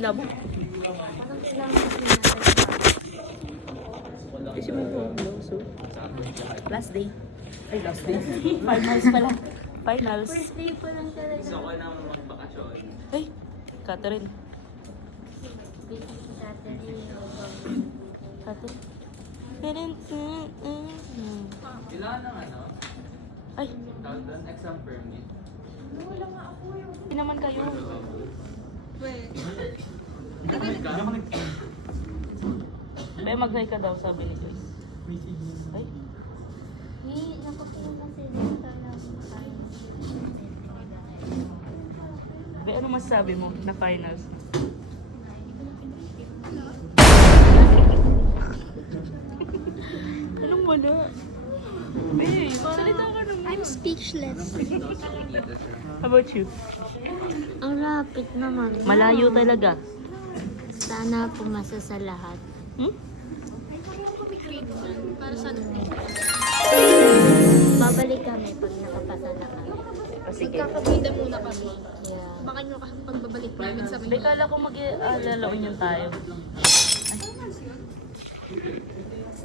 Labo. Kasi mo po, so. Last day. Ay, last day. Finals pala. Finals. First day pa lang talaga. Gusto ko nang magbakasyon. Ay, Catherine. Catherine. Kailangan ng ano? Ay, Tawag doon, exam permit. hindi naman kayo. Be, mag-hi ka daw, sabi ni Joyce. Ay, Nakapila na si Victor na makain. Be, ano masasabi mo na finals? Anong wala? Be, salita ka naman. I'm speechless. How about you? Ang rapid naman. Malayo talaga. Sana pumasa sa lahat. Hmm? Para sa babalik kami pag nakapasa na kami. Sige. Magkakabida muna kami. Yeah. Baka nyo pagbabalik namin sa Be, kala ko mag-alalaon tayo.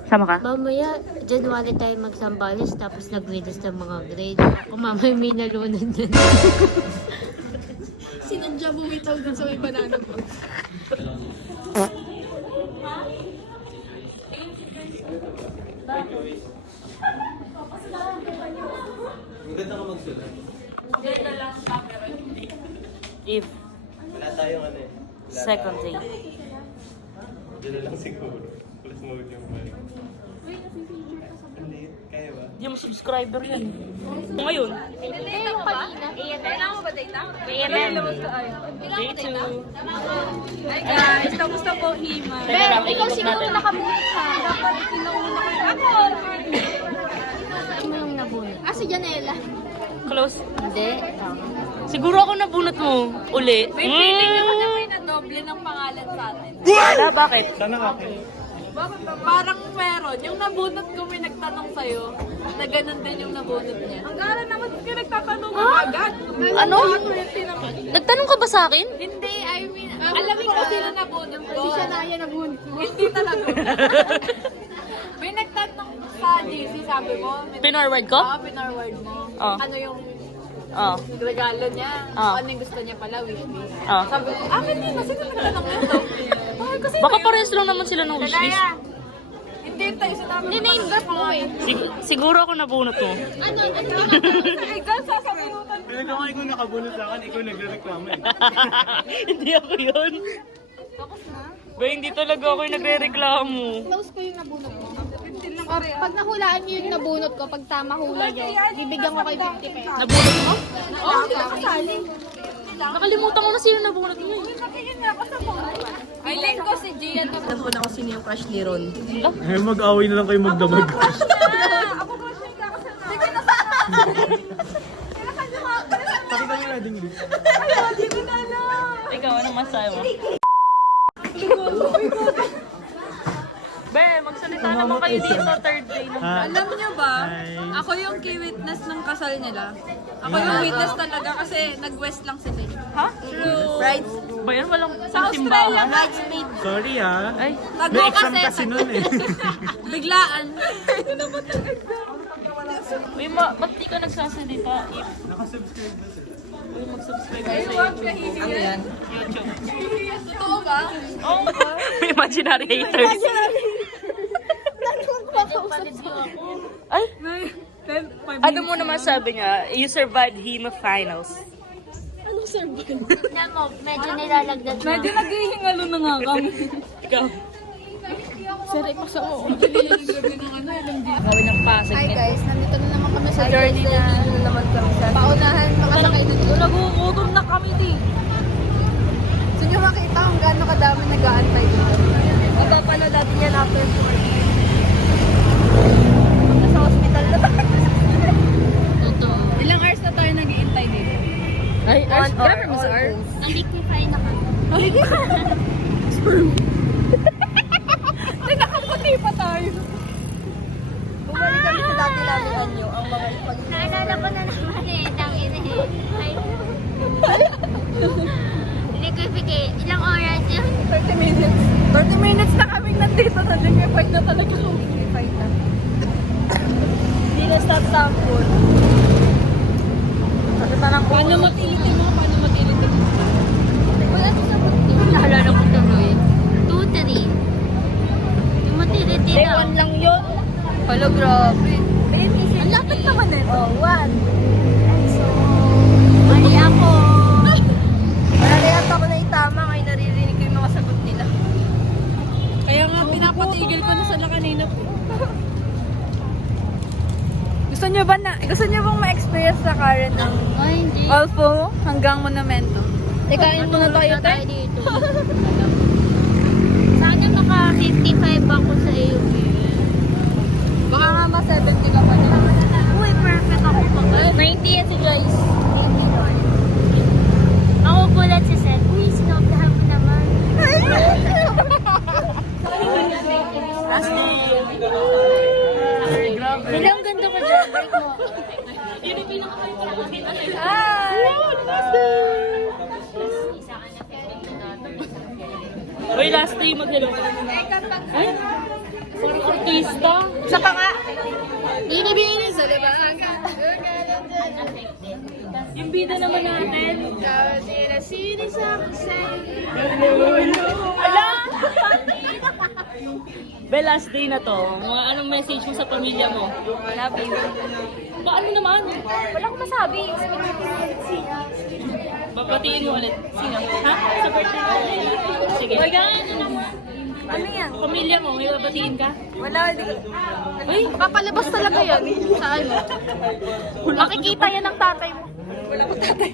Sama ka? Mamaya, January tayo magsambales tapos nag-release ng mga grade. Kung mamaya may nalunan dyan. sinadya bumitaw dun sa may banana ko. Maganda ka magsulat. If Wala tayong ano eh. second day. Diyan na lang siguro. Plus mode yung ba? Hindi, kaya ba? Hindi mo subscriber yan. Ngayon, Kailangan mo ba data? AMM. Day 2. Hi guys, kamusta po Hima? Teka lang, ikot natin. nakabulit ha. Dapat kinauna kayo. Ako! Ano yung nabunod? Ah, si Janela. Close. Hindi. Siguro ako nabunot mo. Uli. May feeling naman na may nadoble ng pangalan sa atin. Wala, bakit? Sana ka. Parang meron. Yung nabunot ko may nagtanong sa'yo na ganun din yung nabunot niya. Ang gara naman ka nagtatanong agad. Ano? Nagtanong ka ba sa akin? Hindi, I mean, alamin ko sino nabunot ko. Si Shania nabunot mo. Hindi talaga. May nagtanong sa GC, sabi mo. Pinorward ko? Pinorward mo. Oh. Ano yung Oo. regalo niya? Oh. Ano yung gusto niya pala, wishlist. Oh. Sabi ko, akin yun, sino nagtanong nito? Bakit kasi Baka parehas lang naman sila ng wishlist. Kaya, hindi tayo, sinabi ko. Niname mo eh. Siguro ako nabunot mo. Ano? Ikaw, sasabinutan mo. Pero kung ikaw nakabunot sa akin, ikaw nagre-reklamo eh. Hindi ako yun. Tapos na? Ba, hindi talaga ako yung nagre-reklamo. Close ko yung nabunot mo. Pag nahulaan niyo yung nabunot ko, pag tama hula niyo, bibigyan ko kayo 50 pesos. Nabunot mo? Oo, hindi ka kasali. Nakalimutan ko na sino nabunot mo. Nakikin na ako sa phone. Aileen ko si Gian. Alam ko na kung sino yung crush ni Ron. Eh, mag-away na lang kayo magdamag. Ako crush na yung kakasama. Sige na ba? Pakita niyo wedding gift. Ayaw, di ko na alam. Ikaw, anong masahe mo? Be, magsalita naman kayo dito sa third day ng Alam niyo ba, ako yung key witness ng kasal nila. Ako yung witness talaga kasi nag-west lang sila. Ha? True. Brides? Ba yan? Walang Sa Australia, simbahan? bridesmaid. Sorry ah. Ay, May Nag-go exam kasi. kasi nun eh. Biglaan. Ano ba ito uy, ba't di ka nagsasalita? If, Nakasubscribe na sila. uy, mag-subscribe ka Ay, sa wag YouTube. kahihiyan. Ano yan? YouTube. Totoo ba? Oh, imaginary haters. Ay, ano mo naman sabi niya? You survived HEMA finals. Tignan mo, medyo nilalagdag mo. Medyo naghihingalo na nga kami. Ikaw. Sir, ipasa mo. Gawin ng pa Hi segment. guys, nandito na naman kami sa journey na naman kami sa paunahan, makasakay na dito. Nagugutom na kami din. Gusto nyo makita kung gaano kadami nag-aantay dito. Mapapanood natin yan after nasa hospital na tayo. Totoo. Ilang hours na tayo nag-iintay dito? Ay, Grabe mo sa hours? Naliquify na kami. Ay, nakaputi pa tayo. Bumalik kami sa dati namin nyo, ang mga ipag... Naalala ko na naman eh, tangin eh. Ay, Fike, ilang oras yun? 30 minutes. 30 minutes na kaming nandito. Nag-fight na talaga kung fight na. Hindi na stop sample. Kasi parang paano matiliti mo? Paano matiliti mo? Wala ko sa bunti. Naalala ko tuloy. 2-3. Yung matiliti Day na. 1 lang yun. Hala, grabe. Ang lapit naman eh. Oh, 1. Mali ako. Parehas ako na itama kaya naririnig ko yung mga sagot nila. Kaya nga pinapatigil ko na sila kanina. Gusto niyo bang ma-experience na Karen ng Ay, hindi. Olfo hanggang Monumento? Tekain muna tayo, te. dito. Sana maka 55 ako sa iyo. Baka nga ma 70 ka pa nila. Uy, perfect ako pa. 90 yan si Joyce. Ako gulat si Seth. Uy, sinobdahan mo naman. Ilang ganda ka dyan. Break mo. Yun yung pinaka-favorite. Hi! Uy, last day maglaro. Ay, parang artista. Isa pa nga. Binibinis sa diba? Yung bida naman natin. Ala! Be, last day na to. Anong message mo sa pamilya mo? Love you. Paano naman? Wala akong masabi. Babatiin mo ulit. Sino? Ha? Sa birthday mo? Sige. Ano yan? Pamilya mo, may babatiin ka? Wala. Uy, Papalabas talaga yan. Sa ano? Makikita yan ng tatay mo. Wala ko tatay.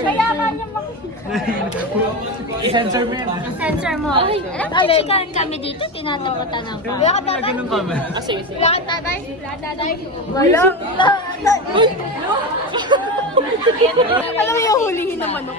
Kaya ka niya I-censor mo yan. Sensor mo. Alam mo, chikahan kami dito, tinataputan ng ka. Wala ka tatay? ah, sige, sige. Wala ka tatay? Wala tatay? Wala tatay. Alam mo yung hulihin ng manok.